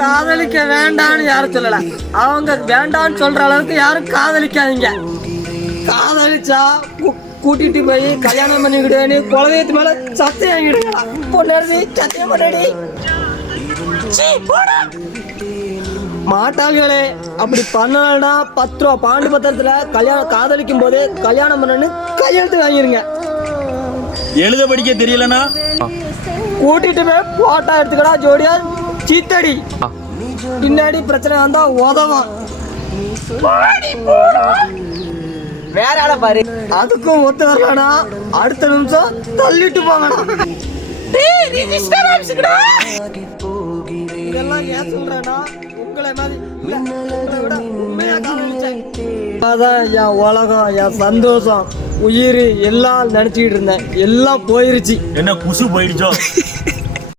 காதலிக்க வேண்டாம்னு யாரும் சொல்லல. அவங்க வேண்டாம்னு சொல்ற அளவுக்கு யாரும் காதலிக்காதீங்க. காதலிச்சா கூட்டிட்டு போய் கல்யாணம் பண்ணிக்கிட்டேன்னு குலதெய்வத்து மேல சத்தியம் வாங்கிடுங்க. பொண்ணு சத்தியம் பண்ணடி மாட்டாங்களே. அப்படி பண்ணலன்னா 10 ரூபா பாண்டு பத்திரத்துல கல்யாணம் காதலிக்கும் போதே கல்யாணம் பண்ணு கையெழுத்து வாங்கிருங்க. எழுத படிக்க தெரியலனா கூட்டிட்டு போய் போட்டோ எடுத்துக்கடா ஜோடியா சீத்தடி. பின்னாடி பிரச்சனை வந்தா உதவும். வேற ஆள பாரு. அதுக்கும் ஒத்து வரலனா அடுத்த நிமிஷம் தள்ளிட்டு போங்கடா. இதெல்லாம் ஏன் சொல்றேன்னா உங்களை மாதிரி இல்ல, உங்களை விட உண்மையா காதலிச்சேன். அதான் என் உலகம், என் சந்தோஷம், உயிர் எல்லாம் நினைச்சுக்கிட்டு இருந்தேன். எல்லாம் போயிருச்சு. என்ன குசு போயிடுச்சோ?